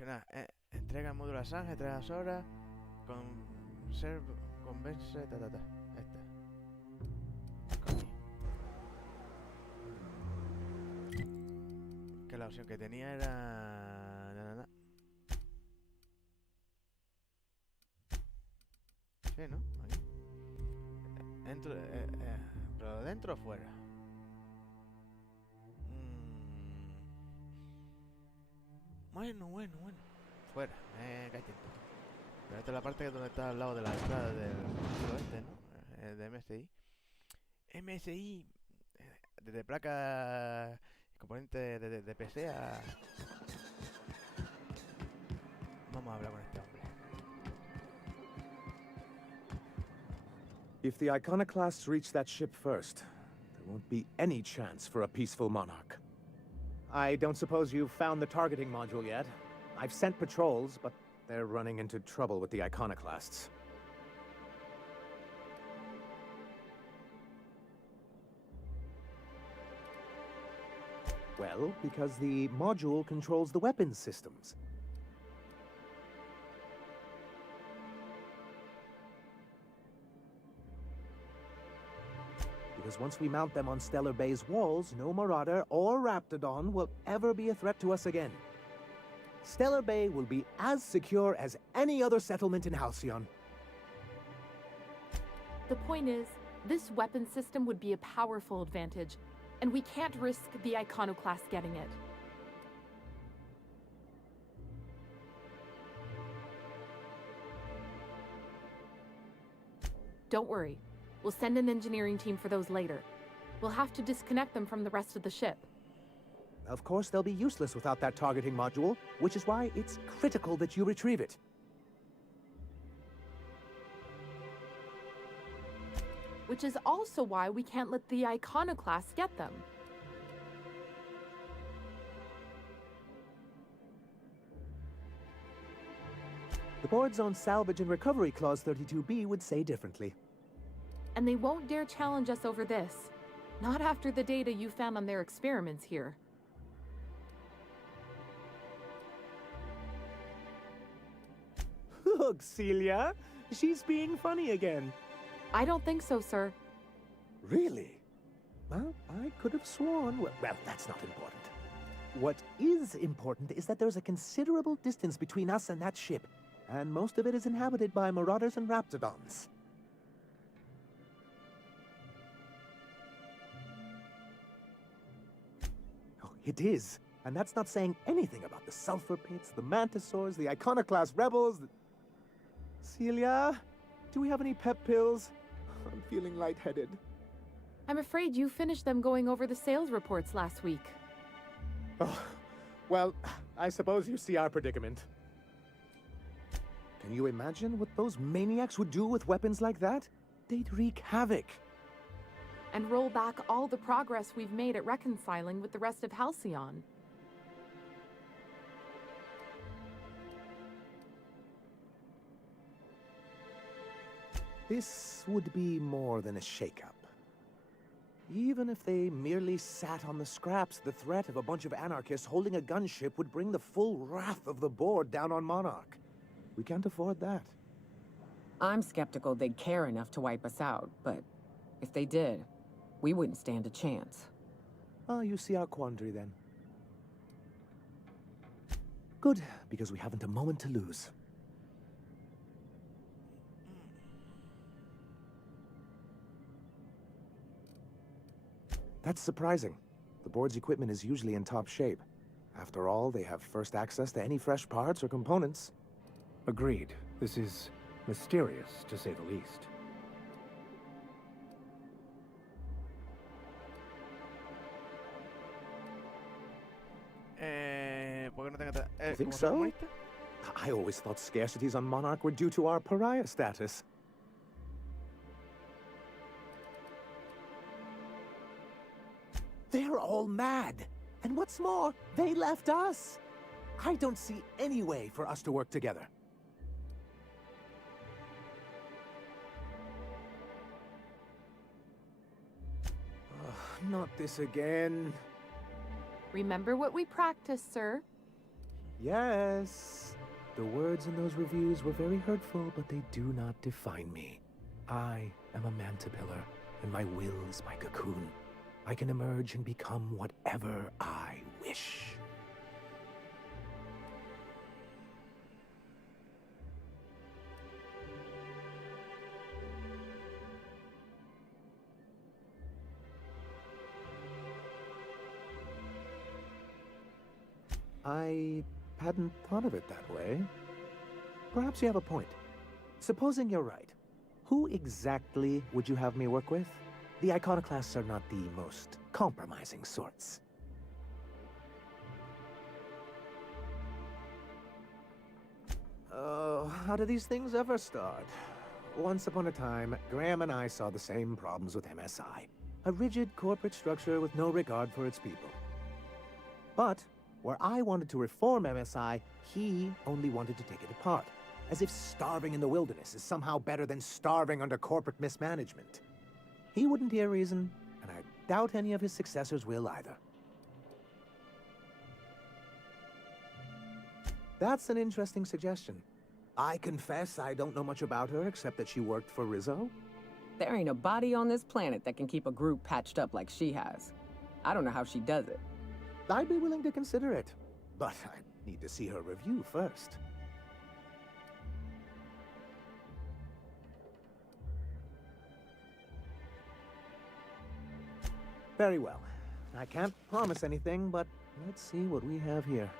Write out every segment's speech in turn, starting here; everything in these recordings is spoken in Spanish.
Seleccionar. Entrega el módulo a Sange, 3 horas. Convence. Esta. Coño. Que la opción que tenía era. Sí, ¿no? Aquí. Pero dentro o fuera. Bueno. Fuera, me cae tiempo. Pero esta es la parte que donde está al lado de la entrada del módulo este, ¿no? De MSI. MSI, desde placa componente de PC a... Vamos a hablar con este hombre. If the iconoclasts reach that ship first, there won't be any chance for a peaceful monarch. I don't suppose you've found the targeting module yet. I've sent patrols, but they're running into trouble with the iconoclasts. Well, because the module controls the weapons systems. Because once we mount them on Stellar Bay's walls, no Marauder or Raptidon will ever be a threat to us again. Stellar Bay will be as secure as any other settlement in Halcyon. The point is, this weapon system would be a powerful advantage, and we can't risk the iconoclast getting it. Don't worry. We'll send an engineering team for those later. We'll have to disconnect them from the rest of the ship. Of course, they'll be useless without that targeting module, which is why it's critical that you retrieve it. Which is also why we can't let the iconoclasts get them. The board's own Salvage and Recovery Clause 32B would say differently. And they won't dare challenge us over this. Not after the data you found on their experiments here. Look, Celia, she's being funny again. I don't think so, sir. Really? Well, I could have sworn... Well, that's not important. What is important is that there's a considerable distance between us and that ship, and most of it is inhabited by Marauders and Raptidons. Oh, it is. And that's not saying anything about the sulfur pits, the mantisaurs, the iconoclast rebels... Celia, do we have any pep pills? I'm feeling lightheaded. I'm afraid you finished them going over the sales reports last week. Oh, well, I suppose you see our predicament. Can you imagine what those maniacs would do with weapons like that? They'd wreak havoc. And roll back all the progress we've made at reconciling with the rest of Halcyon. This would be more than a shakeup. Even if they merely sat on the scraps, the threat of a bunch of anarchists holding a gunship would bring the full wrath of the board down on Monarch. We can't afford that. I'm skeptical they'd care enough to wipe us out, but if they did, we wouldn't stand a chance. Ah, you see our quandary then. Good, because we haven't a moment to lose. That's surprising. The board's equipment is usually in top shape. After all, they have first access to any fresh parts or components. Agreed. This is mysterious, to say the least. ¿Por qué no tengo You think so? I always thought scarcities on Monarch were due to our pariah status. They're all mad. And what's more, they left us. I don't see any way for us to work together. Not this again. Remember what we practiced, sir. Yes. The words in those reviews were very hurtful, but they do not define me. I am a mantipillar, and my will is my cocoon. I can emerge and become whatever I wish. I hadn't thought of it that way. Perhaps you have a point. Supposing you're right, who exactly would you have me work with? The iconoclasts are not the most compromising sorts. How do these things ever start? Once upon a time, Graham and I saw the same problems with MSI. A rigid corporate structure with no regard for its people. But where I wanted to reform MSI, he only wanted to take it apart. As if starving in the wilderness is somehow better than starving under corporate mismanagement. He wouldn't hear reason, and I doubt any of his successors will either. That's an interesting suggestion. I confess I don't know much about her except that she worked for Rizzo. There ain't a body on this planet that can keep a group patched up like she has. I don't know how she does it. I'd be willing to consider it, but I need to see her review first. Very well. I can't promise anything, but let's see what we have here.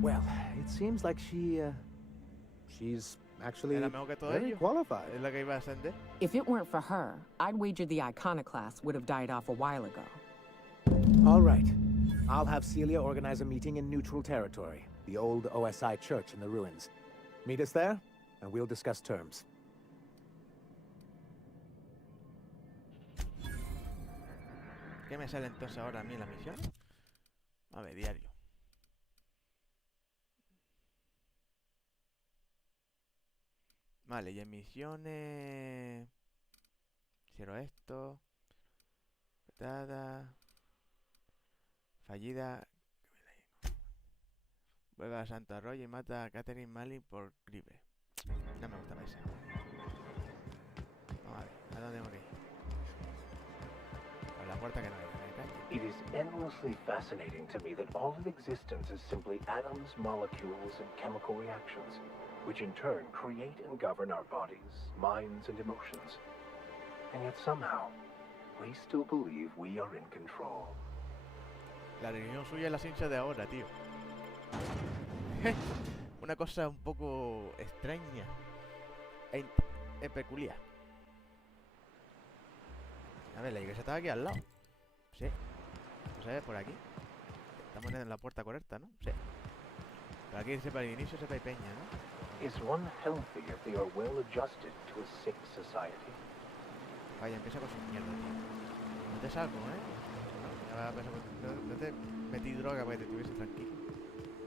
Well, it seems like she's actually Era mejor que todo very ello. qualified. Es la que iba a ascender. If it weren't for her, I'd wager the iconoclast would have died off a while ago. All right. I'll have Celia organize a meeting in neutral territory, the old OSI church in the ruins. Meet us there, and we'll discuss terms. ¿Qué me sale entonces ahora a mí la misión? A ver, diario. Vale, y en misiones... Hicieron esto. Petada. Fallida. Vuelve a Santo Arroyo y mata a Catherine Malley por gripe. No me gustaba esa. Vamos a ver, ¿a dónde tengo que ir? A la puerta que no hay. It is endlessly fascinating to me that all of existence is simply atoms, molecules, and chemical reactions, which in turn create and govern our bodies, minds, and emotions. And yet somehow, we still believe we are in control. La religión suya es la ciencia de ahora, tío. Una cosa un poco extraña e peculiar. A ver, la iglesia estaba aquí al lado. Sí. No sé, por aquí. Estamos en la puerta correcta, ¿no? Sí. Pero aquí sepa el inicio, sepa y peña, ¿no? Is one healthy if they are well adjusted to a sick society? Vaya, empieza con su mierda, tío. No te saco, ¿eh? No, ya va a pensar, no te metí droga para que te estuviese tranquilo.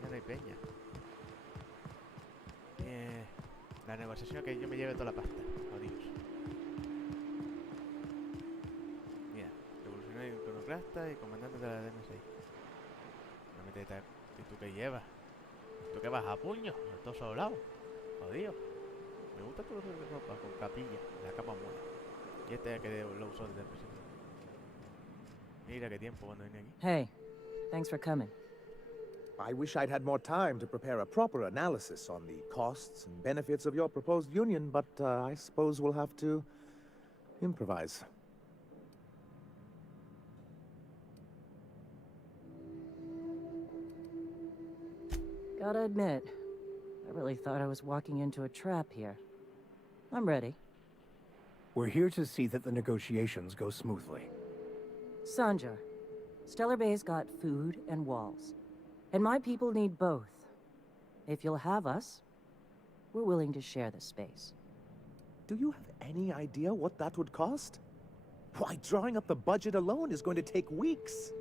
Ya no hay peña. La negociación que yo me lleve toda la pasta. Adiós. Mira, revolucionario iconoclasta y comandante de la DMS6. No me te... ¿Y tú qué llevas? ¿Tú qué vas a puño? Todo sobrado. Jodido. Me gusta todo eso de ropa con capilla. La capa mola. Y este es el que lo usó desde el principio. Mira qué tiempo cuando vine aquí. Hey, thanks for coming. I wish I'd had more time to prepare a proper analysis on the costs and benefits of your proposed union, but I suppose we'll have to improvise. Gotta admit, I really thought I was walking into a trap here. I'm ready. We're here to see that the negotiations go smoothly. Sanjar, Stellar Bay's got food and walls. And my people need both. If you'll have us, we're willing to share the space. Do you have any idea what that would cost? Why, drawing up the budget alone is going to take weeks.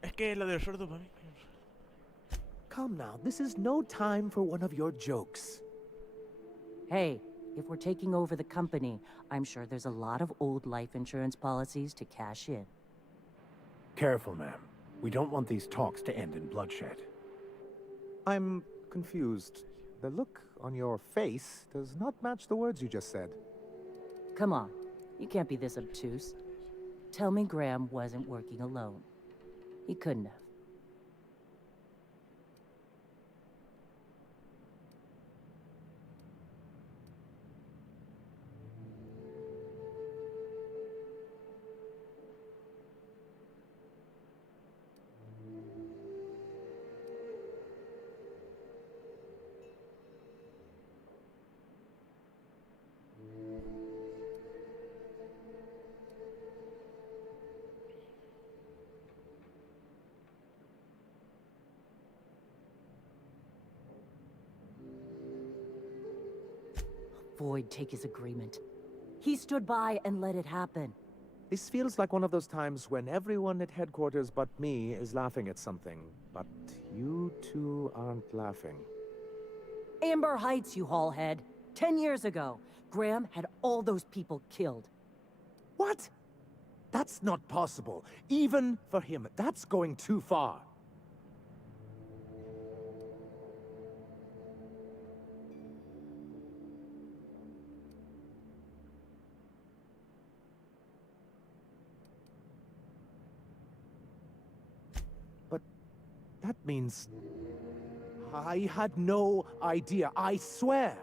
Es que lo del sordo para mí. come now. This is no time for one of your jokes. Hey, if we're taking over the company, I'm sure there's a lot of old life insurance policies to cash in. Careful, ma'am. We don't want these talks to end in bloodshed. I'm confused. The look on your face does not match the words you just said. Come on, you can't be this obtuse. Tell me Graham wasn't working alone. He couldn't have. Void take his agreement. He stood by and let it happen. This feels like one of those times when everyone at headquarters but me is laughing at something, but you two aren't laughing. Amber Heights, you haulhead. 10 years ago, Graham had all those people killed. What? That's not possible. Even for him, that's going too far. But that means I had no idea, I swear.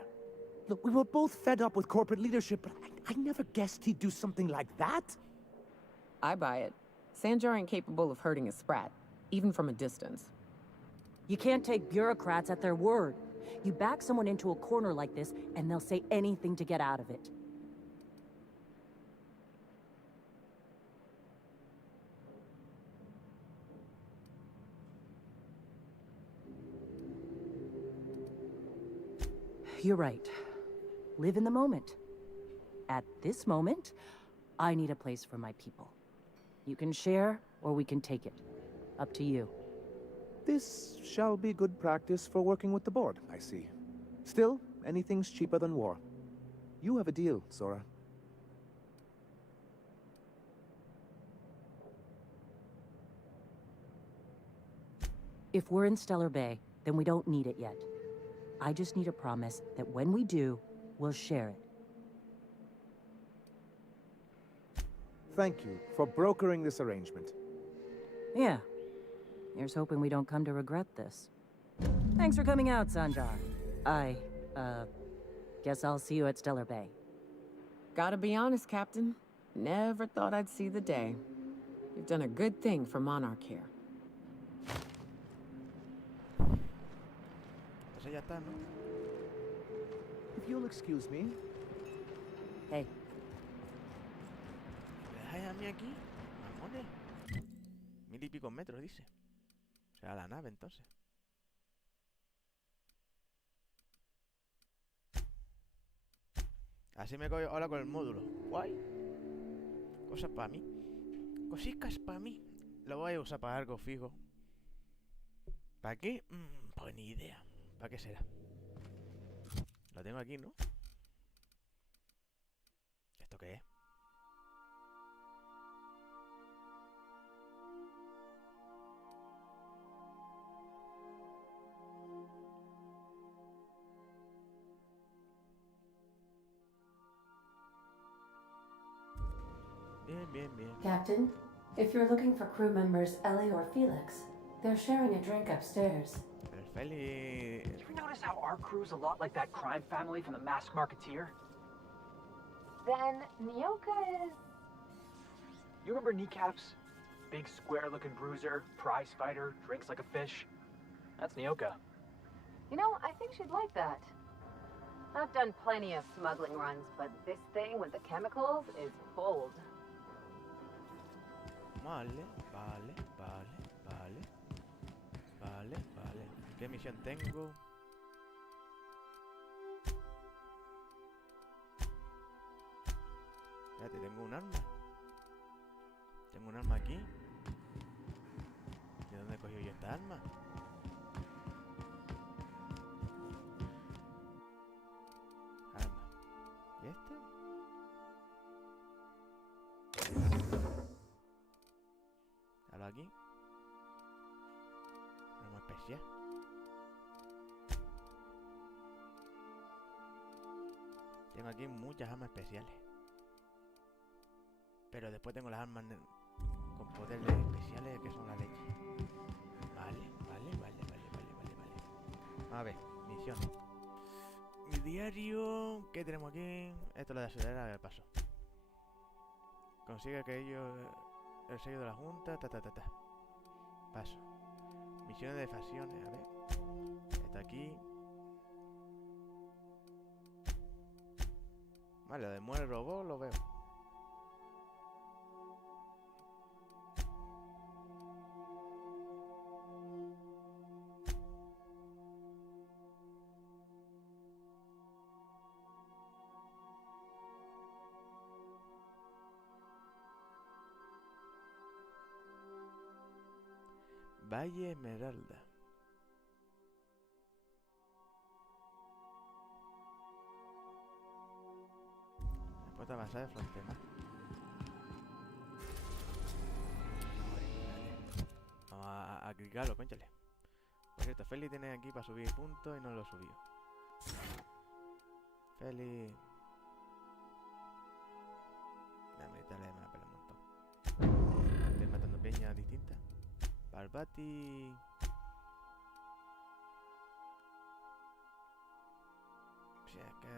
Look, we were both fed up with corporate leadership, but I never guessed he'd do something like that. I buy it. Sanjar ain't capable of hurting a sprat, even from a distance. You can't take bureaucrats at their word. You back someone into a corner like this, and they'll say anything to get out of it. You're right. Live in the moment. At this moment, I need a place for my people. You can share, or we can take it. Up to you. This shall be good practice for working with the board, I see. Still, anything's cheaper than war. You have a deal, Sora. If we're in Stellar Bay, then we don't need it yet. I just need a promise that when we do, we'll share it. Thank you for brokering this arrangement. Yeah. Here's hoping we don't come to regret this. Thanks for coming out, Sanjar. Guess I'll see you at Stellar Bay. Gotta be honest, Captain. Never thought I'd see the day. You've done a good thing for Monarch here. Pues ya está, ¿no? If you'll excuse me. Hey, ¿Me dejáis a mí aquí? Mamones. 1000 y pico metros, dice. Será la nave, entonces. Así me cojo ahora con el módulo. Guay. Cosas para mí. Cositas para mí. Lo voy a usar para algo fijo. ¿Para qué? Pues ni idea. ¿Para qué será? Lo tengo aquí, ¿no? ¿Esto qué es? Bien, bien, bien. Captain, if you're looking for crew members Ellie or Felix, they're sharing a drink upstairs. El Feli... Did you notice how our crew's a lot like that crime family from the Masked Marketeer? Then Nyoka is... You remember Kneecaps? Big square-looking bruiser, prize fighter, drinks like a fish. That's Nyoka. You know, I think she'd like that. I've done plenty of smuggling runs, but this thing with the chemicals is bold. Vale, vale, vale, vale. Vale, vale. ¿Qué misión tengo? Espérate, tengo un arma. Tengo un arma aquí. ¿De dónde he cogido yo esta arma? especial. Tengo aquí muchas armas especiales. Pero después tengo las armas con poderes especiales que son la leche. Vale. A ver, misión. Mi diario. ¿Qué tenemos aquí? Esto es lo de acelerar el paso. Consigue que ellos... El sello de la junta. Paso. Misiones de facciones. A ver. Está aquí. Vale, lo de muere robot lo veo. Valle Esmeralda. Respuesta avanzada de frontera. Vamos a clicarlo, pénchale. Por cierto, Feli tiene aquí para subir puntos y no lo subió. Feli. Dame, dale, me la pela un montón. Estoy matando peñas distintas. Barbati. Si es que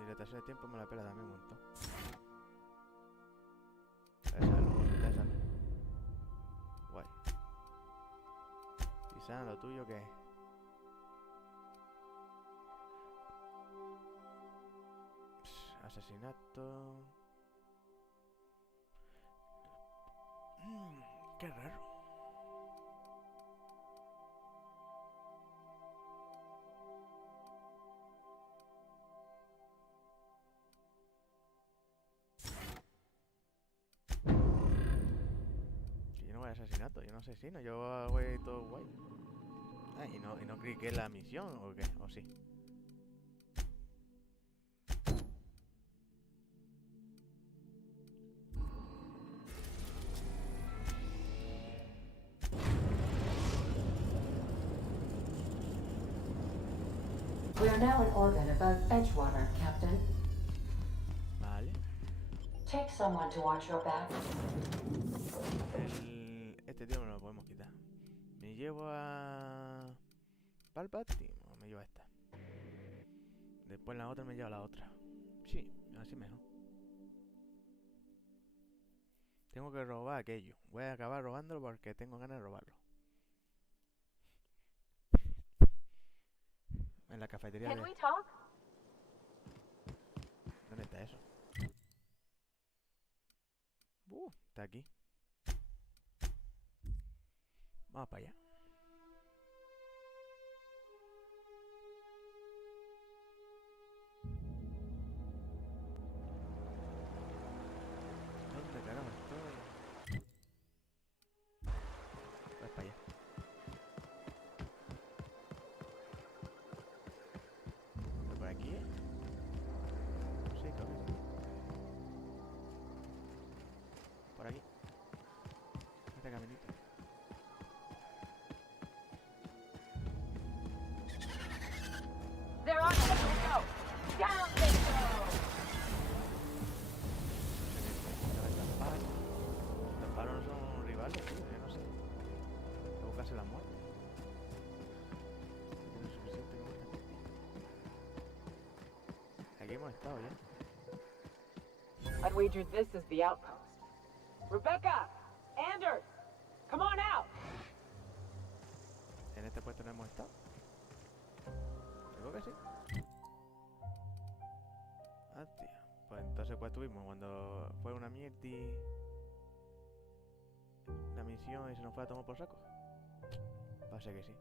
dilatación de tiempo me la pela también un montón. Esa no. Guay. Quizá lo tuyo que es. Asesinato. Qué raro. Asesinato, yo no asesino, yo hago todo guay. Ah, y no cliqué la misión o qué, o sí. We are now in orbit above Edgewater, Captain. Vale. Take someone to watch your back. Este tío me lo podemos quitar. ¿Me llevo a Palpatine o me llevo a esta? Después la otra me llevo a la otra. Sí, así mejor. Tengo que robar aquello. Voy a acabar robándolo porque tengo ganas de robarlo. En la cafetería de... ¿Dónde está eso? Está aquí. Vamos para allá. ¿Dónde caramba estoy? Pues para allá. ¿Pero por aquí? Sí, creo que sí. Por aquí. Este caminito. They're on it. Let's go. Down they go. Los paros no son rivales, tío, yo no sé. Tengo que buscarse la muerte. No es suficiente con esta gente. Aquí hemos estado ya. I'd wager this is the outpost. Rebecca! Anders! Come on out! En este puesto no hemos estado. Creo que sí. Hostia. Pues entonces pues estuvimos cuando fue una mierda la misión y se nos fue a tomar por saco. Pasa que sí.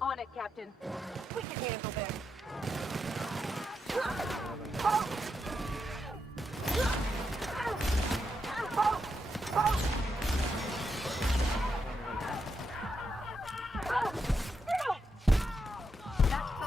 On it, Captain. We can handle this. That's the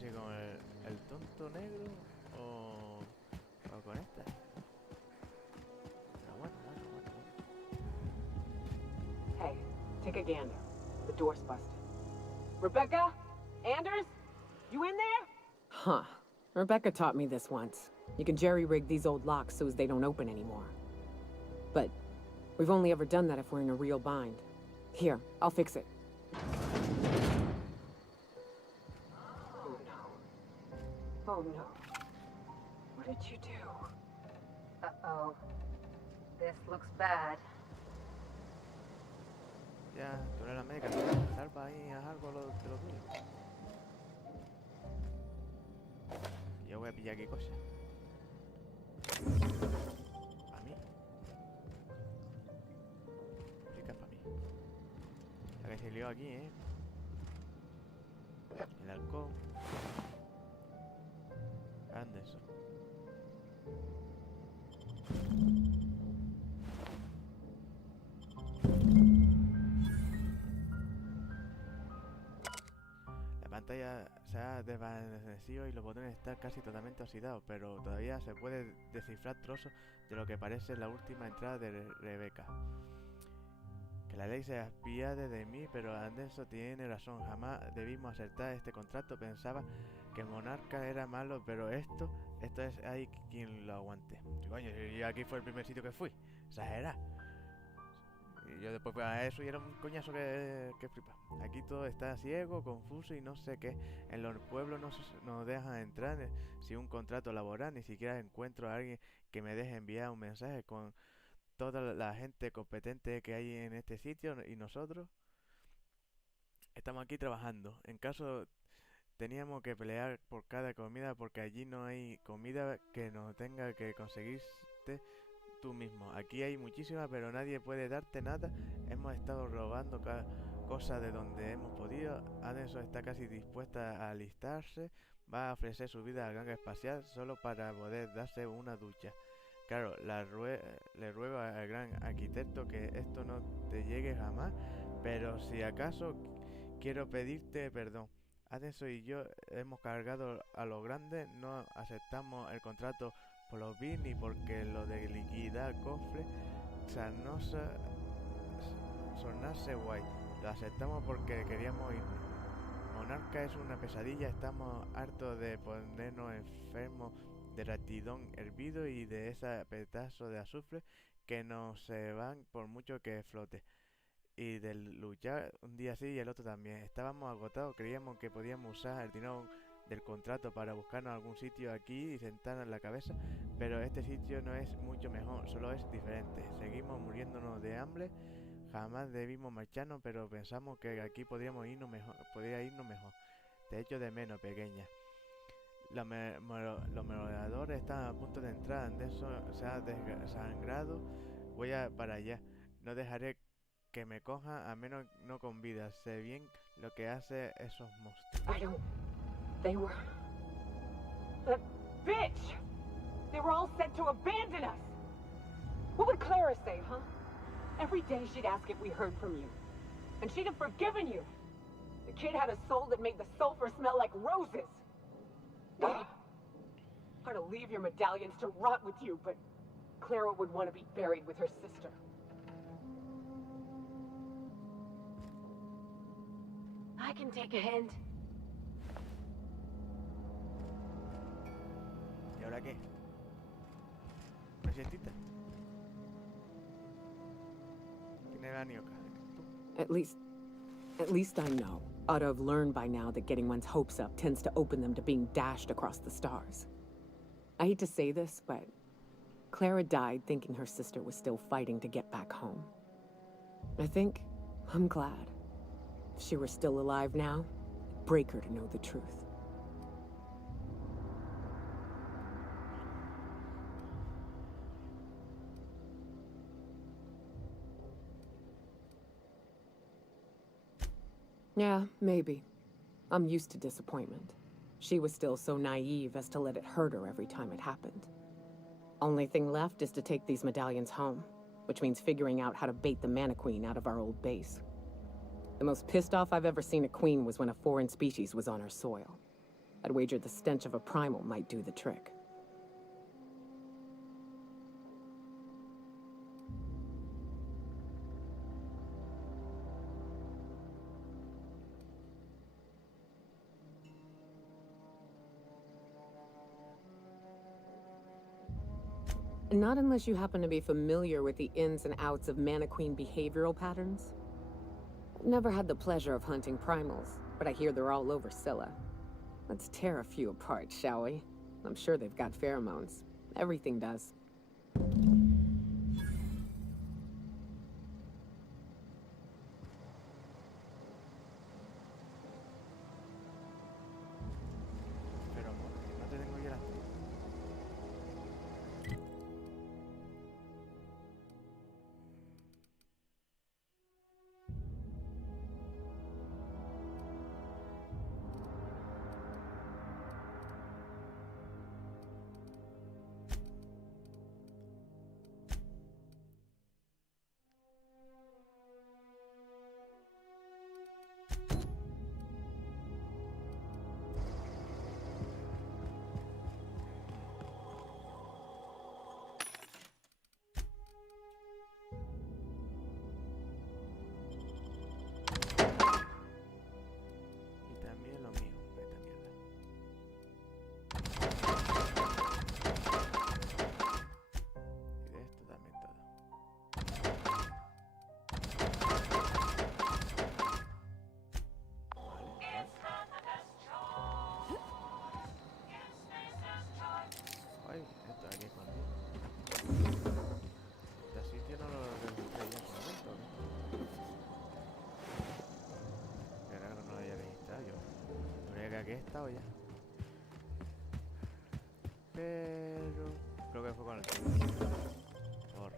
si con el tonto negro o con esta. Pero bueno. Hey, take a gander. The door's busted. Rebecca? Anders? You in there? Huh. Rebecca taught me this once. You can jerry-rig these old locks so as they don't open anymore. But we've only ever done that if we're in a real bind. Here, I'll fix it. Oh no. Oh no. What did you do? Uh-oh. This looks bad. Ya, tú eres la médica, salva ahí, haz algo de lo tuyo. Yo voy a pillar aquí cosas. ¿Para mí? Chicas, para mí. La que se lió aquí, ¿eh? El halcón. Anderson. La pantalla se ha desvanecido y los botones están casi totalmente oxidados, pero todavía se puede descifrar trozos de lo que parece la última entrada de Rebecca. Que la ley se apiade de mí, pero Anderson tiene razón. Jamás debimos acertar este contrato. Pensaba que el monarca era malo, pero esto es ahí quien lo aguante. Coño, yo aquí fue el primer sitio que fui. Exagera. Y yo después fui a eso y era un coñazo que flipa. Aquí todo está ciego, confuso y no sé qué. En los pueblos no dejan entrar sin un contrato laboral. Ni siquiera encuentro a alguien que me deje enviar un mensaje con toda la gente competente que hay en este sitio. Y nosotros estamos aquí trabajando. En caso teníamos que pelear por cada comida, porque allí no hay comida que no tenga que conseguirte tú mismo. Aquí hay muchísimas, pero nadie puede darte nada. Hemos estado robando cosas de donde hemos podido. Anderson está casi dispuesta a alistarse. Va a ofrecer su vida al gang espacial solo para poder darse una ducha. Claro, le ruego al gran arquitecto que esto no te llegue jamás, pero si acaso quiero pedirte perdón. Anderson y yo hemos cargado a lo grande, no aceptamos el contrato por los bits ni porque lo de liquidar cofre sonarse guay. Lo aceptamos porque queríamos irnos. Monarca es una pesadilla, estamos hartos de ponernos enfermos de ratidón hervido y de ese petazo de azufre que no se van por mucho que flote. Y de luchar un día sí y el otro también. Estábamos agotados, creíamos que podíamos usar el dinero del contrato para buscarnos algún sitio aquí y sentarnos en la cabeza, pero este sitio no es mucho mejor, solo es diferente. Seguimos muriéndonos de hambre, jamás debimos marcharnos, pero pensamos que aquí podría irnos mejor. Te echo de menos, pequeña. Los merodeadores están a punto de entrar, Anderson se ha desangrado, voy para allá. No dejaré que me coja a menos no con vida. Sé bien lo que hace esos monstruos. They were... That bitch! They were all set to abandon us! What would Clara say, huh? Every day she'd ask if we heard from you. And she'd have forgiven you. The kid had a soul that made the sulfur smell like roses. I'd leave your medallions to rot with you, but Clara would want to be buried with her sister. I can take a hint. ¿Y ahora qué? ¿Una siestita? ¿Quién era Nioka? At least I know. Ought to have learned by now that getting one's hopes up tends to open them to being dashed across the stars. I hate to say this, but Clara died thinking her sister was still fighting to get back home. I'm glad. If she were still alive now, it'd break her to know the truth. Yeah, maybe. I'm used to disappointment. She was still so naive as to let it hurt her every time it happened. Only thing left is to take these medallions home, which means figuring out how to bait the Mana Queen out of our old base. The most pissed off I've ever seen a queen was when a foreign species was on her soil. I'd wager the stench of a primal might do the trick. Not unless you happen to be familiar with the ins and outs of Mannequin behavioral patterns. I've never had the pleasure of hunting primals, but I hear they're all over Scylla. Let's tear a few apart, shall we? I'm sure they've got pheromones. Everything does. Que he estado ya, pero creo que fue con el tiempo. Porra.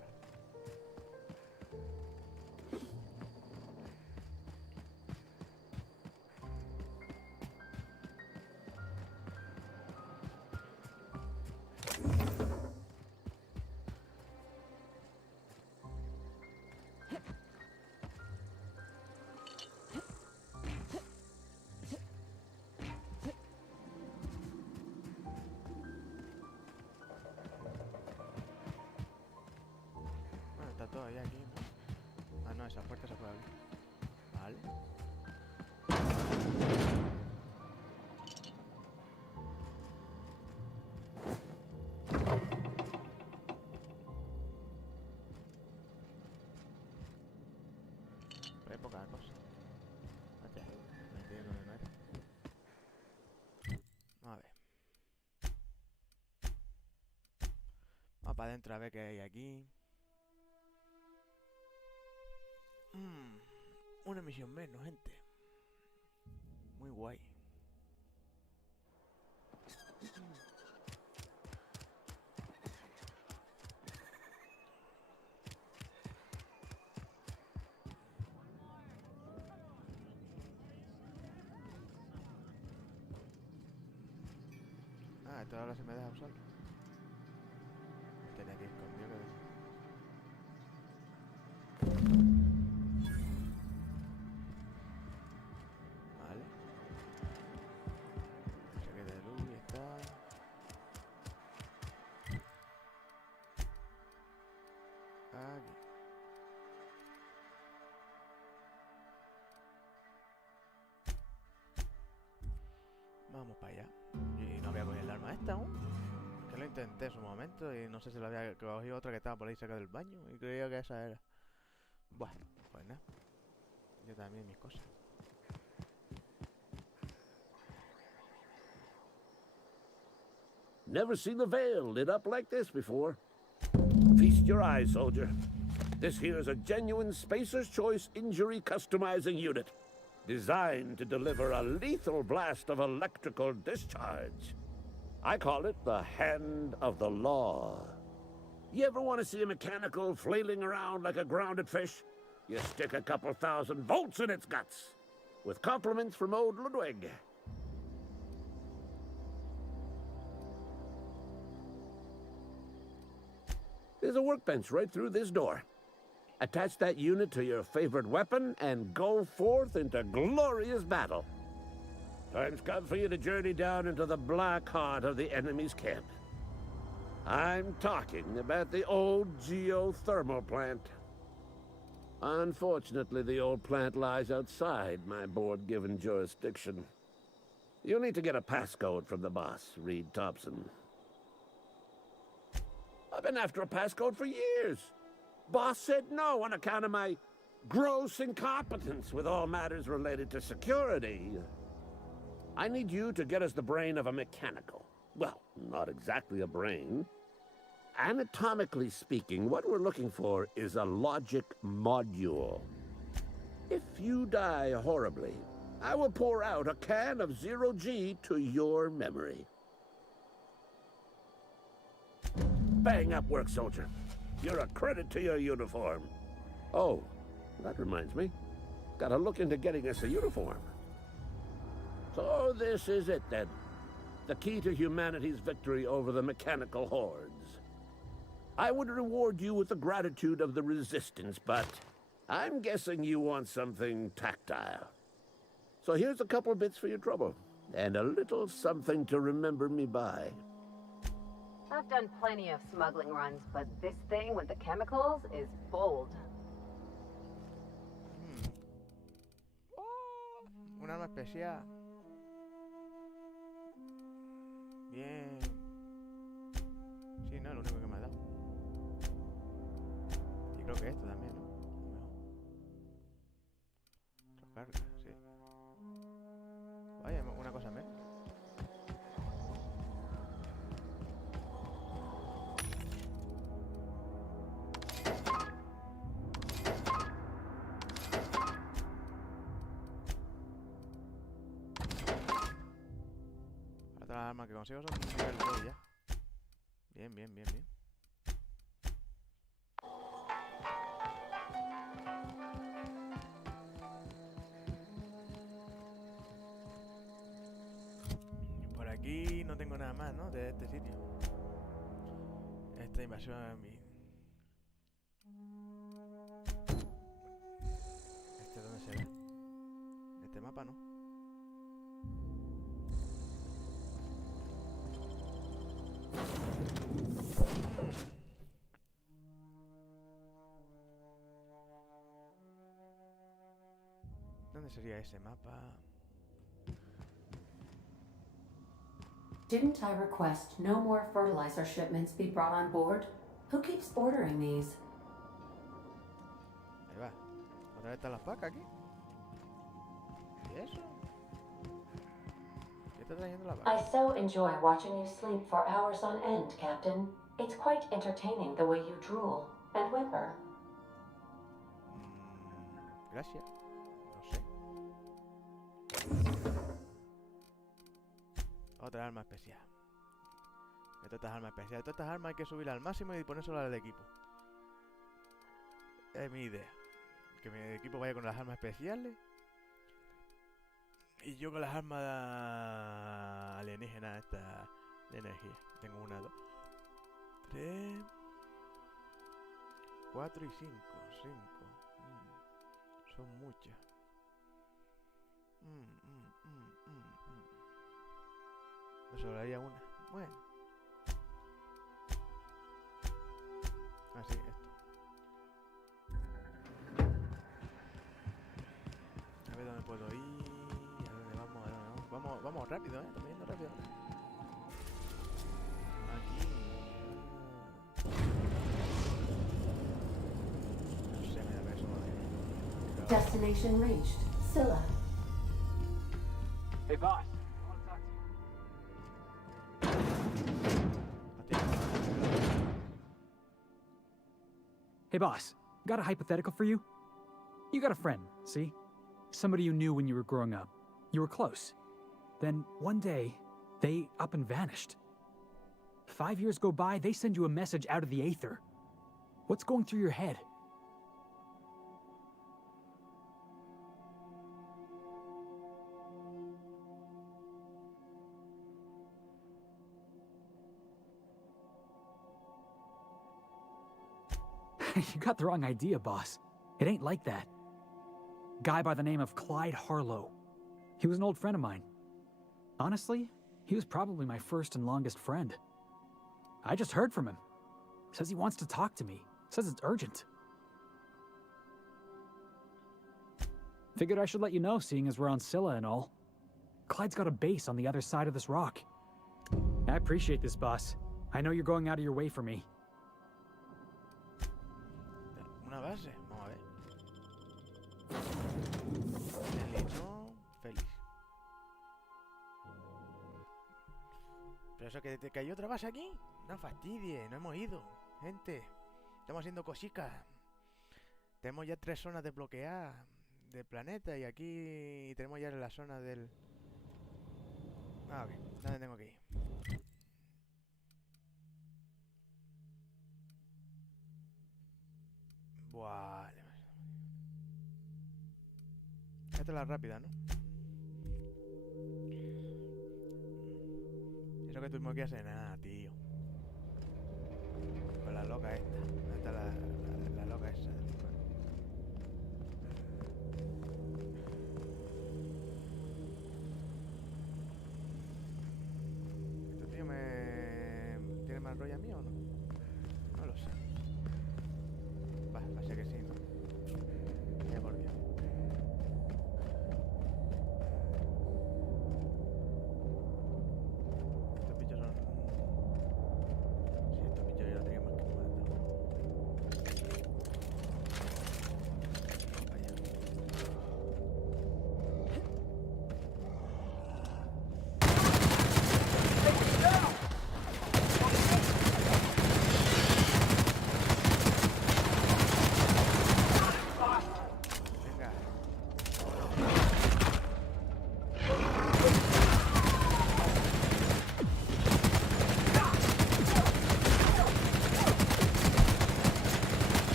Todavía aquí, ¿no? Ah, no, esa puerta se puede abrir. Vale. Pero hay poca cosa. Vaya, no entiendo dónde no era. A ver. Vamos para adentro a ver qué hay aquí. Una misión menos, gente. Muy guay. Ah, esto ahora se me deja usarlo. Tenía que ir escondido que decir. Vamos para allá. Y no había cogido el arma esta aún. Que lo intenté en su momento y no sé si lo había cogido otra que estaba por ahí cerca del baño y creía que esa era. Bueno, pues nada. Yo también mis cosas. Never seen the Veil lit up like this before. Feast your eyes, soldier. This here's a genuine Spacer's Choice injury customizing unit. Designed to deliver a lethal blast of electrical discharge. I call it the Hand of the Law. You ever want to see a mechanical flailing around like a grounded fish? You stick a couple thousand volts in its guts. With compliments from old Ludwig. There's a workbench right through this door. Attach that unit to your favorite weapon and go forth into glorious battle. Time's come for you to journey down into the black heart of the enemy's camp. I'm talking about the old geothermal plant. Unfortunately, the old plant lies outside my board-given jurisdiction. You'll need to get a passcode from the boss, Reed Thompson. I've been after a passcode for years. Boss said no on account of my gross incompetence with all matters related to security. I need you to get us the brain of a mechanical. Well, not exactly a brain. Anatomically speaking, what we're looking for is a logic module. If you die horribly, I will pour out a can of 0G to your memory. Bang up work, soldier. You're a credit to your uniform. Oh, that reminds me. Gotta look into getting us a uniform. So this is it then. The key to humanity's victory over the mechanical hordes. I would reward you with the gratitude of the Resistance, but I'm guessing you want something tactile. So here's a couple bits for your trouble, and a little something to remember me by. I've done plenty of smuggling runs, but this thing with the chemicals is bold. Un arma especial. Bien. Sí, no, lo único que me ha dado. Y creo que esto también, ¿no? No. Recarga, sí. Vaya, una cosa menos. Todas las armas que consigo son nivel 2 ya. Bien, bien, bien, bien. Por aquí no tengo nada más, ¿no? De este sitio. Esta invasión a mí. ¿Este dónde se ve? Este mapa no. ¿Dónde sería ese mapa? Didn't I request no more fertilizer shipments be brought on board? Who keeps ordering these? Ahí va. ¿Otra vez están las vacas aquí? ¿Y eso? ¿Qué está trayendo la vaca? I so enjoy watching you sleep for hours on end, Captain. It's quite entertaining the way you drool and whimper. Gracias. No sé. Otra arma especial. De todas estas armas especiales. De todas estas armas hay que subir al máximo y ponérselo al equipo. Es mi idea. Que mi equipo vaya con las armas especiales. Y yo con las armas alienígenas esta de energía. Tengo 1, 2, 3, 4 y 5. 5. Son muchas. Me sobraría una. Bueno. Así, esto. A ver dónde puedo ir. A dónde vamos, a dónde vamos. Vamos rápido, estamos yendo rápido. Aquí. No sé, me da eso. Destination reached. Scylla. Hey, boss. Hey boss, got a hypothetical for you? You got a friend, see? Somebody you knew when you were growing up. You were close. Then one day, they up and vanished. 5 years go by, they send you a message out of the aether. What's going through your head? You got the wrong idea, boss. It ain't like that. Guy by the name of Clyde Harlow. He was an old friend of mine. Honestly, he was probably my first and longest friend. I just heard from him. Says he wants to talk to me. Says it's urgent. Figured I should let you know, seeing as we're on Scylla and all. Clyde's got a base on the other side of this rock. I appreciate this, boss. I know you're going out of your way for me. Una base, vamos a ver. Delito, feliz. Pero eso que te cayó otra base aquí. No fastidie, no hemos ido. Gente, estamos haciendo cositas. Tenemos ya 3 zonas desbloqueadas del planeta y aquí tenemos ya la zona del... Ah, ok. ¿Dónde tengo que ir? Vale. Esta es la rápida, ¿no? Eso que tuvimos que hacer nada, tío. Con la loca esta. ¿Dónde está la loca esa? ¿Este tío tiene más rollo a mí o no? No lo sé. Va a ser que sí, ¿no? Ya por Dios. Estos bichos son... Sí, estos bichos yo los tenía más que matar. Vaya. Venga.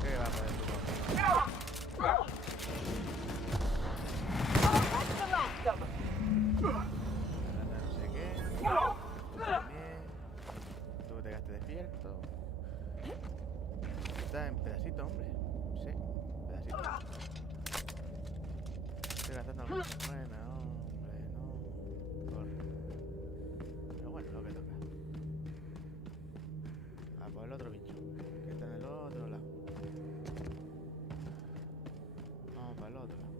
¿Qué va a poder tu no sé qué. También. Tú te quedaste despierto. Está en pedacitos, hombre. Sí, pedacitos. Estoy gastando alguna buena, hombre, no. Corre. Pero bueno, lo que toca. Ah, por el otro bicho, que está en el otro lado. Vamos para el otro lado.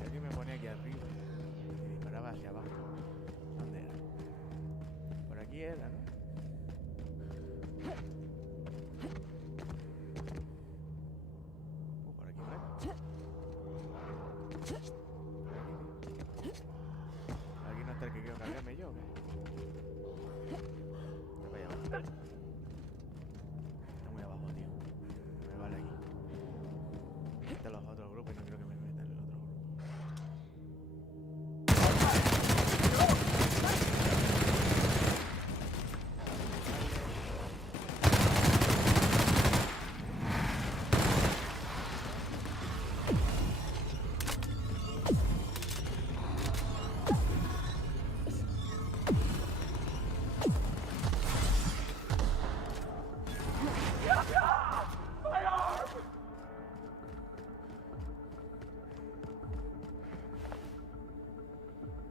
Y aquí me ponía aquí arriba y disparaba hacia abajo. ¿Dónde era? Por aquí era, ¿no? Por aquí no era. Aquí no está el que quiero cargarme yo, ¿o qué? Está para allá abajo. Está muy abajo, tío. No me vale aquí. Están los otros grupos y no quiero que me metan en el otro grupo.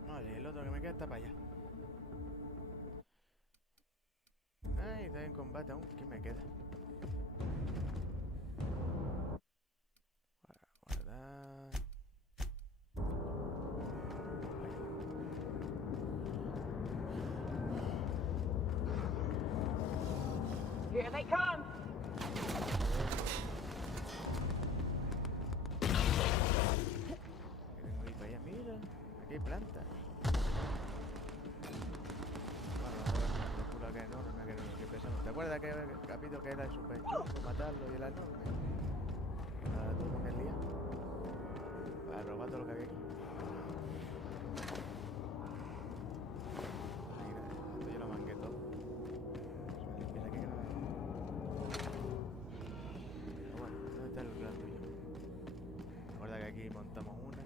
Vale, el otro que me queda está para allá. Ay, está en combate aún. ¿Quién me queda? Guardar. Here they come! Que tengo ahí para allá. Mira, aquí hay plantas. Bueno, ahora que no me quedo que pensando. ¿Te acuerdas que el capítulo que era el super chulo, matarlo y el enorme? Ahora tuvo que liar para robar todo lo que había aquí. Mira, esto yo lo mangué todo. Limpieza aquí que no. Pero bueno, ¿dónde está el plan tuyo? Recuerda que aquí montamos una.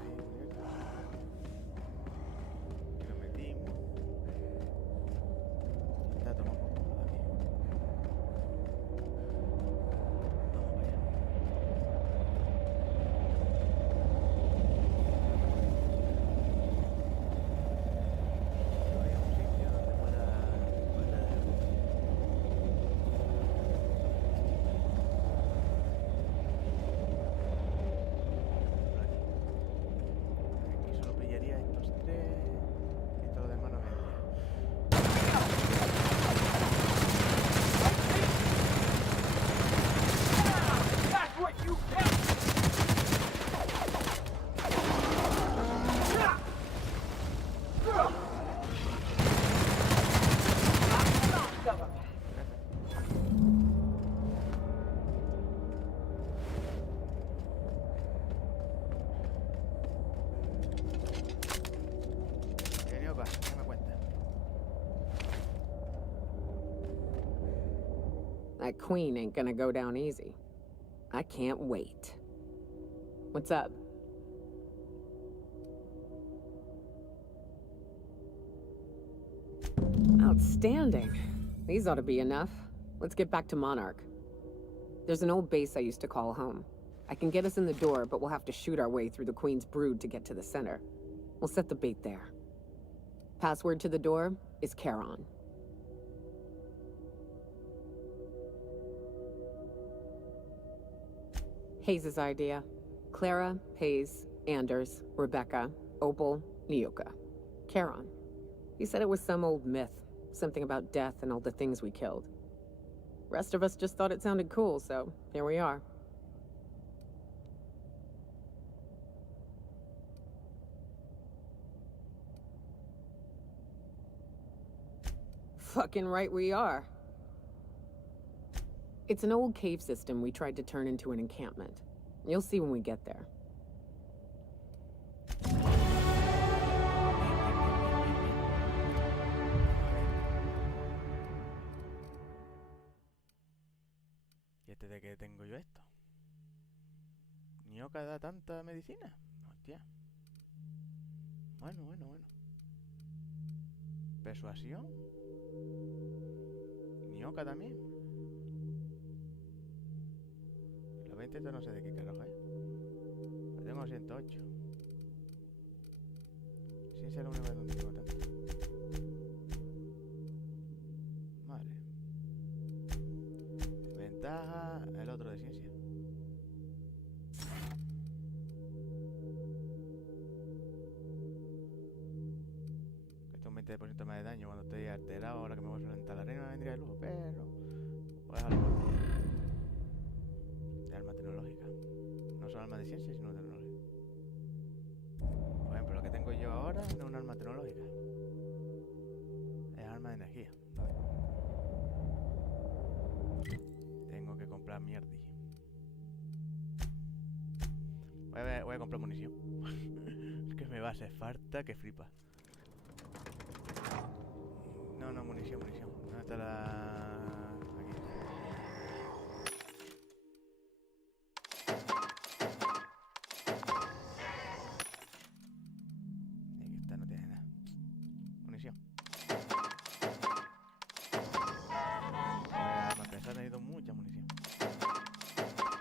Ahí, directo. That queen ain't gonna go down easy. I can't wait. What's up? Outstanding. These ought to be enough. Let's get back to Monarch. There's an old base I used to call home. I can get us in the door, but we'll have to shoot our way through the Queen's brood to get to the center. We'll set the bait there. Password to the door is Charon. Hayes' idea. Clara, Hayes, Anders, Rebecca, Opal, Nyoka. Charon. He said it was some old myth. Something about death and all the things we killed. Rest of us just thought it sounded cool, so here we are. Fucking right we are. It's an old cave system we tried to turn into an encampment. You'll see when we get there. ¿Y este de qué tengo yo esto? ¿Nyoka da tanta medicina? Hostia. Bueno. ¿Persuasión? ¿Nyoka también? Los 20 esto no sé de qué carajo es. Pero tengo 108. Ciencia es lo único donde tengo tanto. Vale. Ventaja, el otro de ciencia. Esto un 20% más de daño cuando estoy alterado. Ahora que me voy a enfrentar a la reina me vendría de lujo, pero voy a dejarlo de arma tecnológica. No son armas de ciencia, sino tecnológica. Por ejemplo, lo que tengo yo ahora no es un arma tecnológica. Es arma de energía. Tengo que comprar mierda. Voy a comprar munición. Que me va a hacer falta que flipa. No, munición. ¿Dónde está la...? Aquí. Aquí está, no tiene nada. Munición. Para empezar necesito mucha munición.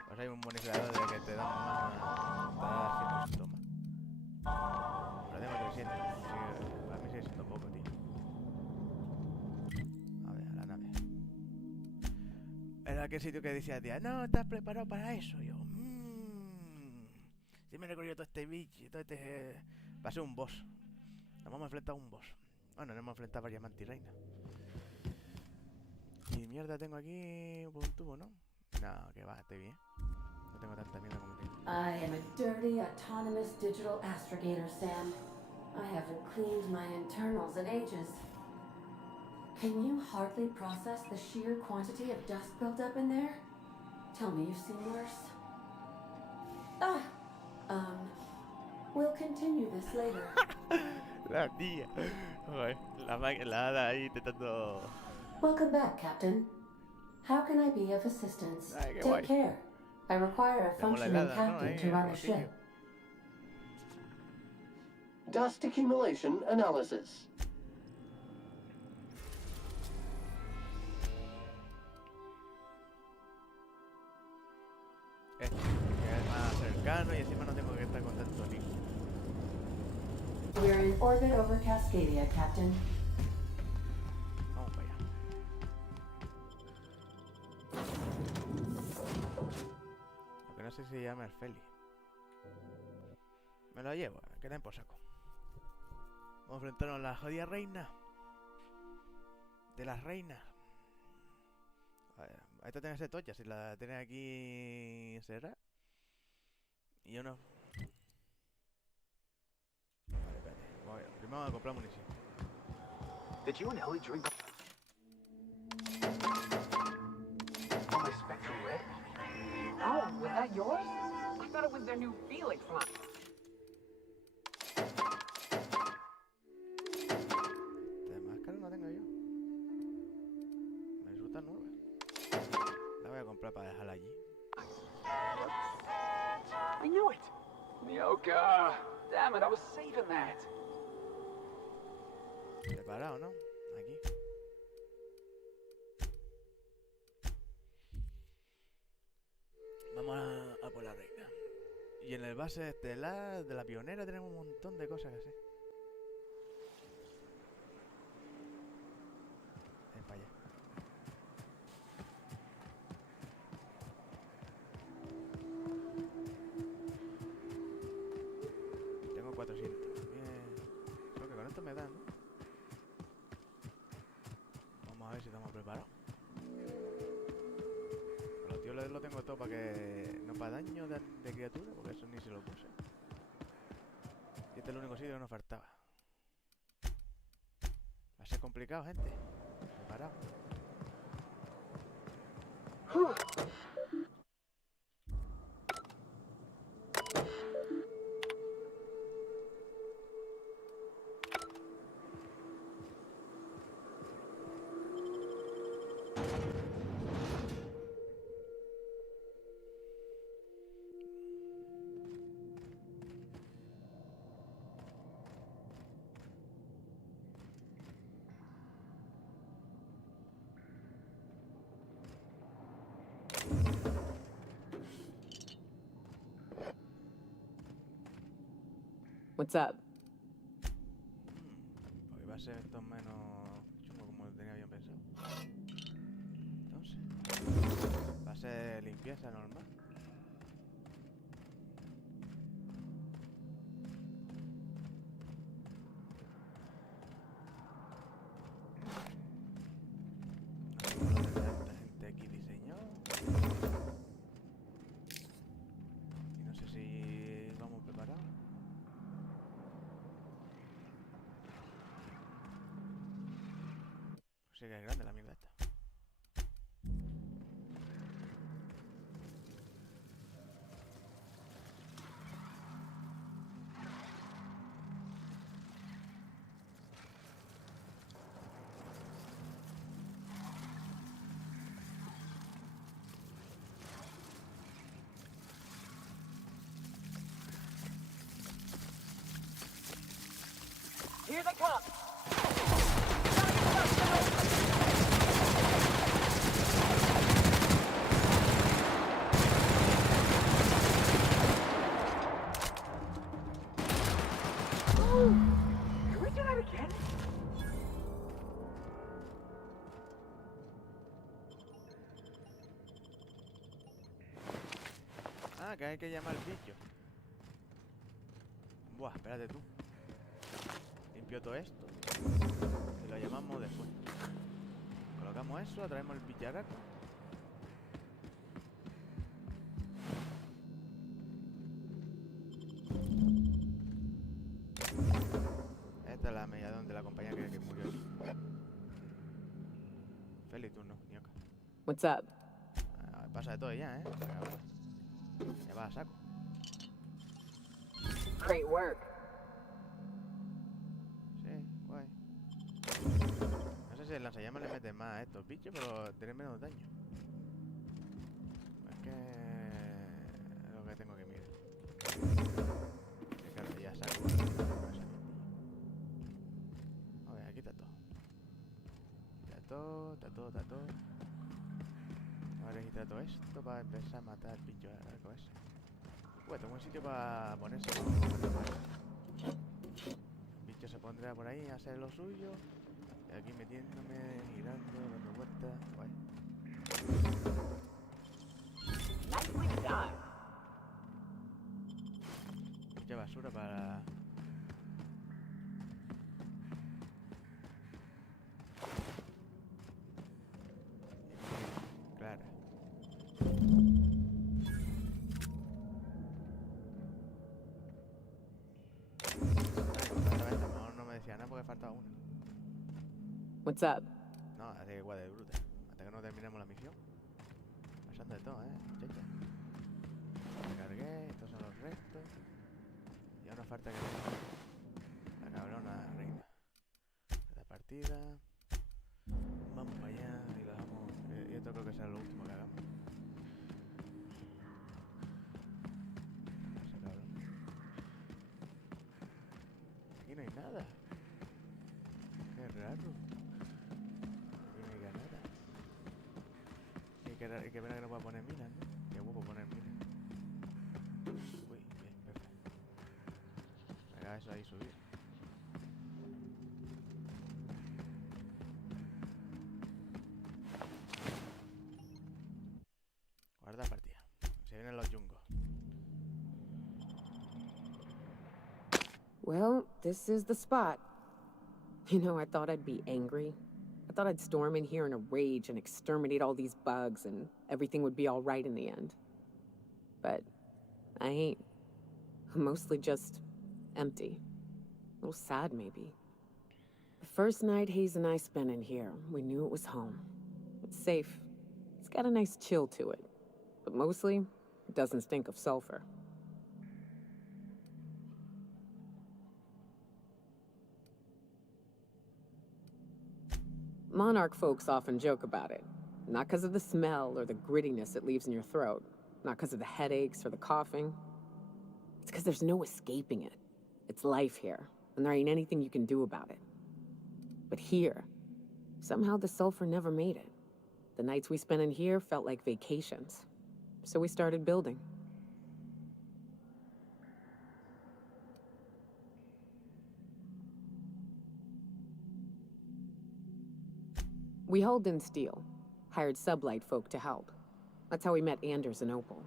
Pues hay un bonificador de que te da más... te da 100% más. Pero tengo 300. Para mí sigue siendo poco, tío. A ver, a la nave. Era aquel sitio que decía, tía, no, estás preparado para eso. Yo, si me recorrió todo este bicho, todo este... Va a ser un boss. Nos vamos a enfrentar a un boss. Bueno, nos hemos enfrentado a varias mantirreinas. Y mierda tengo aquí por un tubo, ¿no? No, que va, estoy bien. No tengo tanta mierda como tengo. I am a dirty, autonomous digital astrogator, Sam. I haven't cleaned my internals in ages. Can you hardly process the sheer quantity of dust built up in there? Tell me you've seen worse. We'll continue this later. La tía. Joder, la hada ahí intentando... Welcome back, Captain. How can I be of assistance? Ay, qué Take guay. care. I require a functioning captain to run the ship. Dust accumulation analysis. Esto, que es más cercano y encima no tengo que estar con tanto lío. We're in orbit over Cascadia, Captain. Vamos para allá. Lo que no sé si se llama el Feli. Me lo llevo, que den por saco. Vamos a enfrentarnos a la jodida reina. De las reinas. A ver, esta tiene que ser tocha, si la tiene aquí será. Y yo no. Vale, espérate. Primero vamos a comprar munición. Did you and Ellie drink all my spectrum red? Oh, was that yours? I thought it was their new Felix line. De máscara no tengo yo. Me resulta nueva. comprar para dejarla allí. I knew it! Nyoka! Damn it, I was saving that! Preparado, ¿no? Aquí. Vamos a por la reina. Y en el base estelar de la pionera tenemos un montón de cosas que hacer. Ven para allá. Tengo 400. Bien. Creo que con esto me dan, ¿no? Vamos a ver si estamos preparados. Los tíos lo tengo todo para que no para daño de criatura, porque eso ni se lo puse. Y este es el único sitio que nos faltaba. Va a ser complicado, gente. Preparado. What's up? Pues va a ser esto menos chungo como tenía bien pensado. Entonces, va a ser limpieza normal. Esta gente aquí diseñó. Y no sé si vamos preparados. Sí que es grande la mierda esta. Here they come! Can we do that again? Ah, que hay que llamar al bicho. Buah, espérate tú. Limpio todo esto. Y lo llamamos después. Colocamos eso, traemos el bicharraco. Esta es la medalla de la compañía que murió aquí. Feliz turno, Nyoka. What's up? Pasa de todo ya, ¿eh? Ya va a saco. Great work. Sí, guay. No sé si el lanzallamas le mete más a estos bichos, pero tienen menos daño. Es que... es lo que tengo que mirar. Que claro, ya saco. A ver, aquí está todo. Está todo. Ahora quita todo esto para empezar a matar al bicho con eso. Bueno, tengo un sitio para ponerse. El bicho se pondrá por ahí a hacer lo suyo. Y aquí metiéndome, girando, dando vueltas. Guay. Mucha basura para... Clara. Mejor no me decía nada porque faltaba una. What's up? No, así que guay de bruta. Hasta que no terminemos la misión. Pasando de todo, muchacha. Recargué, estos son los restos. Y ahora falta que la cabrona reina. La partida. Vamos para allá y lo dejamos. Y esto creo que será lo último que hagamos. que pena que no puedo poner minas, ¿no? Qué guapo poner minas. Uy, bien, perfecto. Venga, eso ahí subir. Guarda partida. Se vienen los yungos. Well, this is the spot. You know, I thought I'd be angry. I thought I'd storm in here in a rage and exterminate all these bugs and everything would be all right in the end. But I ain't. I'm mostly just empty. A little sad, maybe. The first night Hayes and I spent in here, we knew it was home. It's safe. It's got a nice chill to it. But mostly, it doesn't stink of sulfur. Monarch folks often joke about it. Not because of the smell or the grittiness it leaves in your throat. Not because of the headaches or the coughing. It's because there's no escaping it. It's life here, and there ain't anything you can do about it. But here, somehow the sulfur never made it. The nights we spent in here felt like vacations. So we started building. We hauled in steel, hired sublight folk to help. That's how we met Anders and Opal.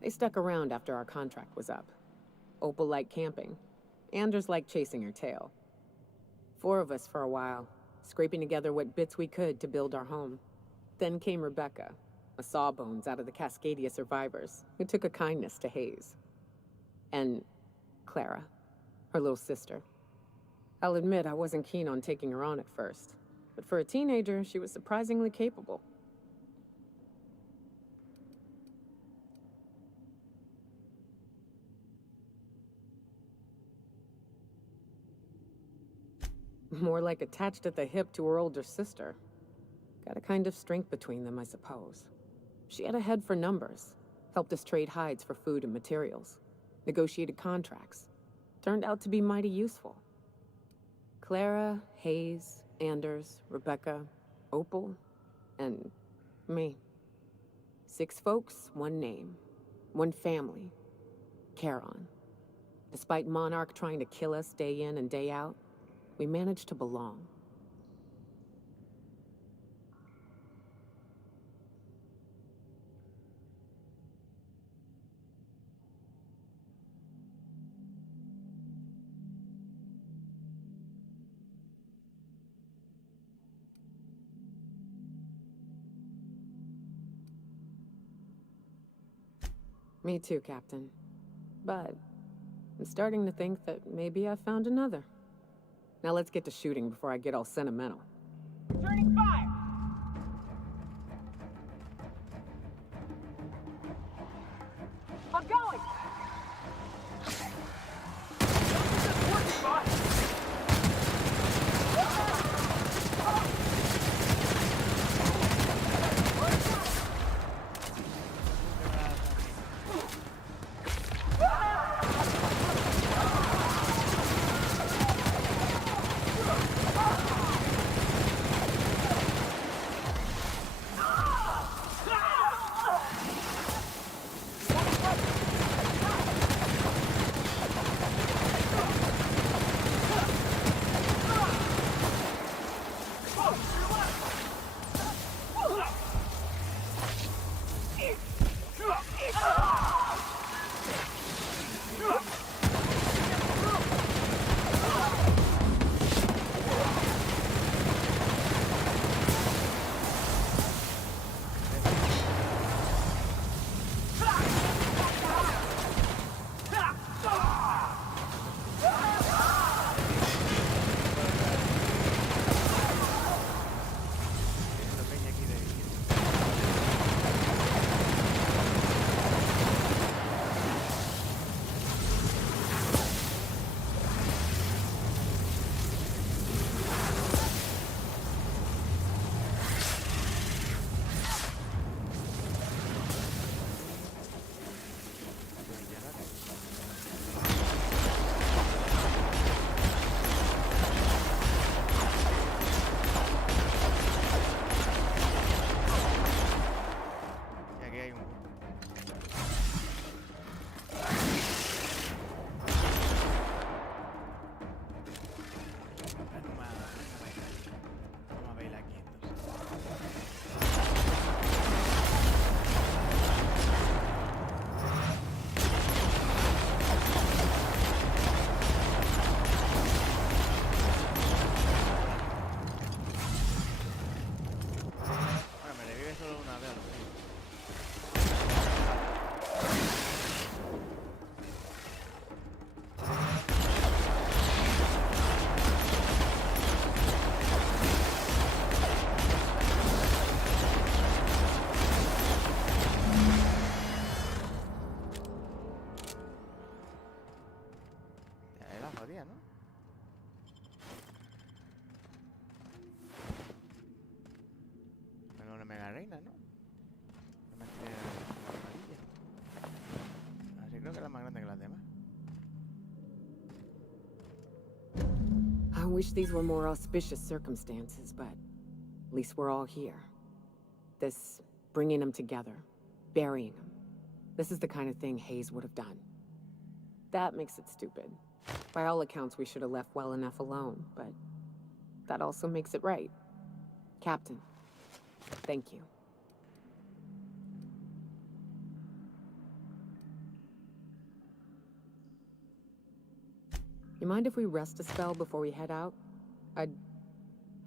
They stuck around after our contract was up. Opal liked camping. Anders liked chasing her tail. 4 of us for a while, scraping together what bits we could to build our home. Then came Rebecca, a sawbones out of the Cascadia survivors, who took a kindness to Hayes. And Clara, her little sister. I'll admit I wasn't keen on taking her on at first. But for a teenager, she was surprisingly capable. More like attached at the hip to her older sister. Got a kind of strength between them, I suppose. She had a head for numbers, helped us trade hides for food and materials, negotiated contracts. Turned out to be mighty useful. Clara, Hayes, Anders, Rebecca, Opal, and me. 6 folks, 1 name, 1 family. Charon. Despite Monarch trying to kill us day in and day out, we managed to belong. Me too, Captain. But I'm starting to think that maybe I found another. Now let's get to shooting before I get all sentimental. Turning fire! I'm going! a lo mío. Ya era jodida, ¿no? Pero una mega reina, ¿no? Una amarilla. Así creo que era más grande que las demás. I wish these were more auspicious circumstances, but at least we're all here. This bringing them together, burying them. This is the kind of thing Hayes would have done. That makes it stupid. By all accounts, we should have left well enough alone, but that also makes it right. Captain, thank you. You mind if we rest a spell before we head out? I'd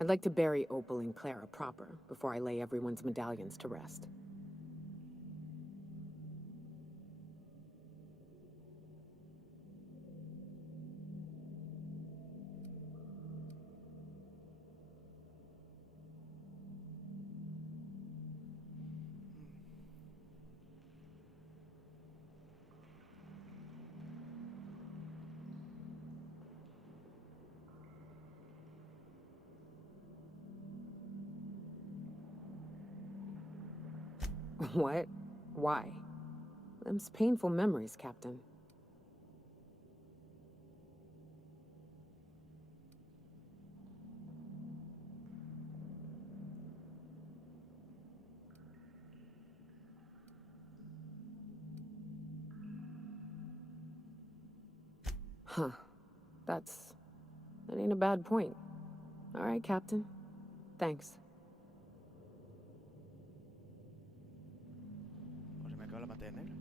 like to bury Opal and Clara proper before I lay everyone's medallions to rest. What? Why? Them's painful memories, Captain. Huh. That ain't a bad point. All right, Captain. Thanks. Se me acaba la pantalla negra.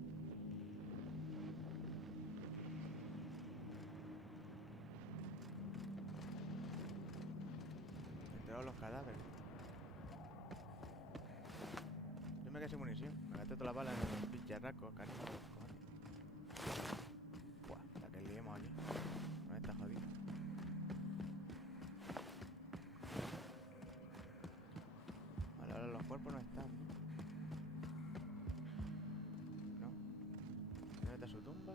Enterraron los cadáveres. Yo me quedé sin munición. Me gasté toda la bala en el bicharraco, cariño. Buah, la que liemos aquí. No está jodido. Vale, ahora los cuerpos no están, ¿no? ¿Dónde está su tumba?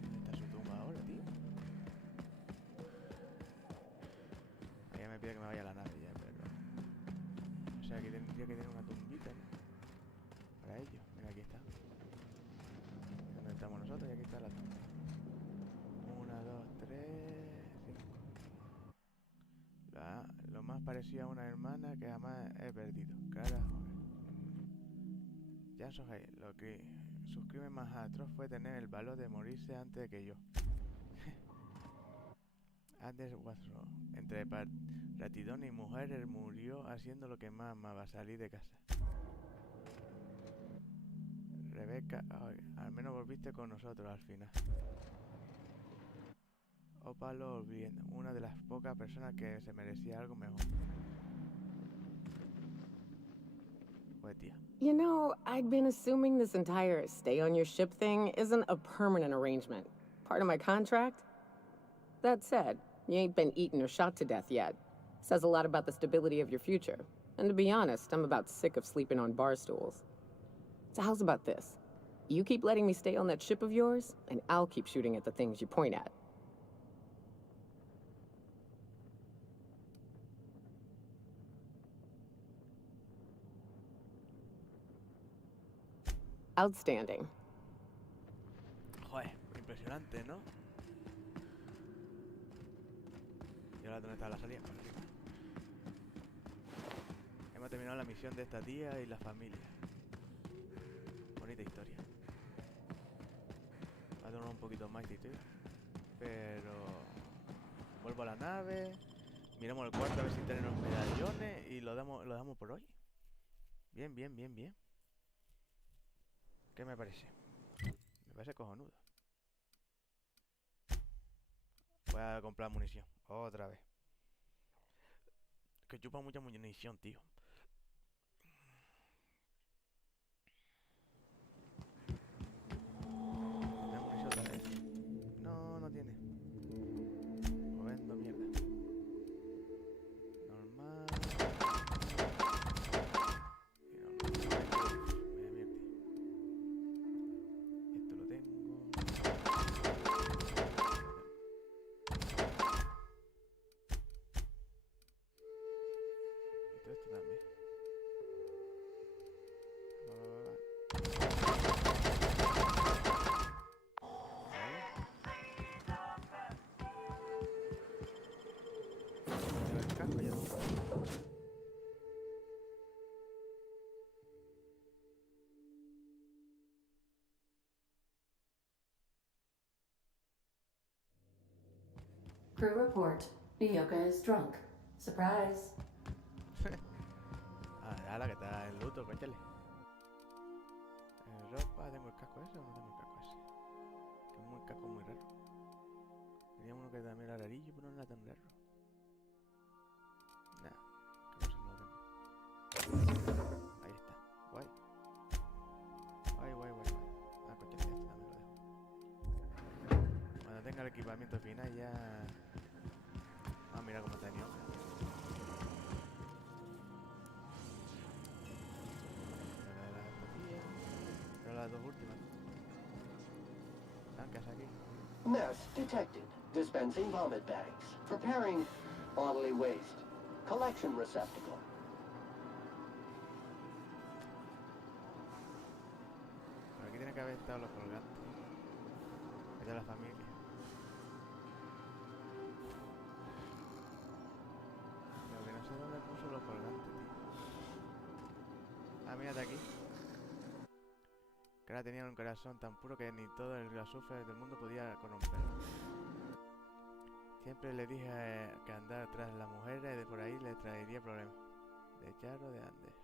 ¿Dónde está su tumba ahora, tío? Ella me pide que me vaya a la nave ya, pero... O sea, que tendría que tener una tumbita, ¿no? Para ello. Mira, aquí está. ¿Dónde estamos nosotros? Y aquí está la tumba. 1, 2, 3, 5. Lo más parecido a una hermana que jamás he perdido. Carajo. Ya soy lo que sus crímenes más atroz fue tener el valor de morirse antes que yo. Antes Watson, entre ratidón y mujer, él murió haciendo lo que más amaba, salir de casa. Rebeca, al menos volviste con nosotros al final. Ópalo olvidando, una de las pocas personas que se merecía algo mejor. Pues tía. You know, I'd been assuming this entire stay on your ship thing isn't a permanent arrangement. Part of my contract? That said, you ain't been eaten or shot to death yet. Says a lot about the stability of your future. And to be honest, I'm about sick of sleeping on bar stools. So how's about this? You keep letting me stay on that ship of yours, and I'll keep shooting at the things you point at. Outstanding. Joder, impresionante, ¿no? ¿Y ahora dónde está la salida? Por arriba. Hemos terminado la misión de esta tía y la familia. Bonita historia. Va a durar un poquito más de historia. Pero... vuelvo a la nave. Miramos el cuarto a ver si tenemos medallones y lo damos por hoy. Bien, bien, bien, bien. ¿Qué me parece? Me parece cojonudo. Voy a comprar munición. Otra vez. Que chupa mucha munición, tío. ¿Tendrá munición otra vez? No, no tiene. Lo vendo, mierda. Normal. Y normal. Mira, mierda. Esto lo tengo. Y todo esto también. Crew report. Nyoka is drunk. Surprise. Ah, la que está en luto, cóchale. Ropa, ¿tengo el casco ese o no tengo el casco ese? Que es un casco muy raro. Tenía uno que también era rarillo, pero no era tan raro. Nah, que no sé, no lo tengo. Ahí está, guay. Guay, guay, guay, guay. Ah, cóchale, este también lo dejo. Cuando tenga el equipamiento final ya... Ah, mira cómo está Nioka. Pero las dos últimas. Blancas aquí. Mess detected. Dispensing vomit bags. Preparing bodily waste. Collection receptacle. Por aquí tiene que haber estado los colgantes. Es de la familia. Lo que no sé dónde puso los colgantes, tío. Ah, mírate aquí. Que ahora tenía un corazón tan puro que ni todo el azufre del mundo podía corromperlo. Siempre le dije que andar tras las mujeres de por ahí le traería problemas. De Charo de Andes.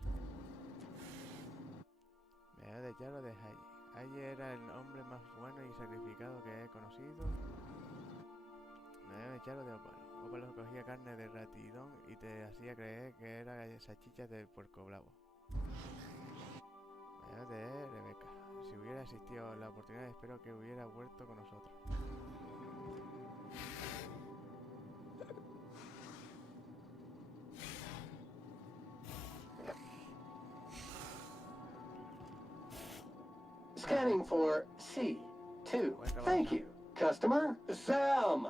Me de Charo de Haye. Haye era el hombre más bueno y sacrificado que he conocido. Me de Charo de Opal. Opal cogía carne de ratidón y te hacía creer que era salchichas de puerco bravo. Me de Rebeca. Si hubiera existido la oportunidad, espero que hubiera vuelto con nosotros. Scanning for C2. Thank you. Customer, Sam.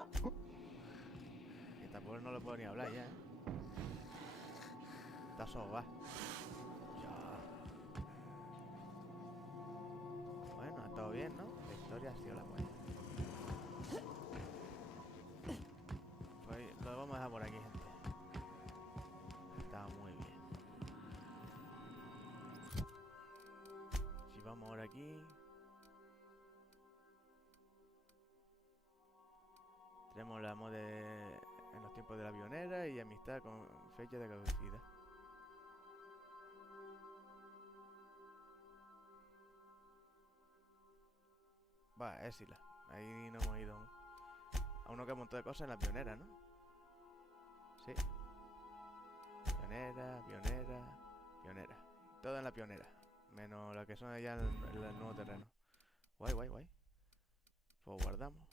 Y tampoco no le puedo ni hablar ya, ¿eh? Está soba. Bueno, ha estado bien, ¿no? La historia ha sido la buena. Pues lo vamos a dejar por aquí, gente. Está muy bien. Si vamos ahora aquí... Tenemos la mod en los tiempos de la avionera y amistad con fecha de caducidad. Va, es Isla. Ahí no hemos ido aún. Aún no queda un montón de cosas en la pionera, ¿no? Sí. Pionera, pionera, pionera. Todo en la pionera. Menos la que son allá en el nuevo terreno. Guay, guay, guay. Pues guardamos.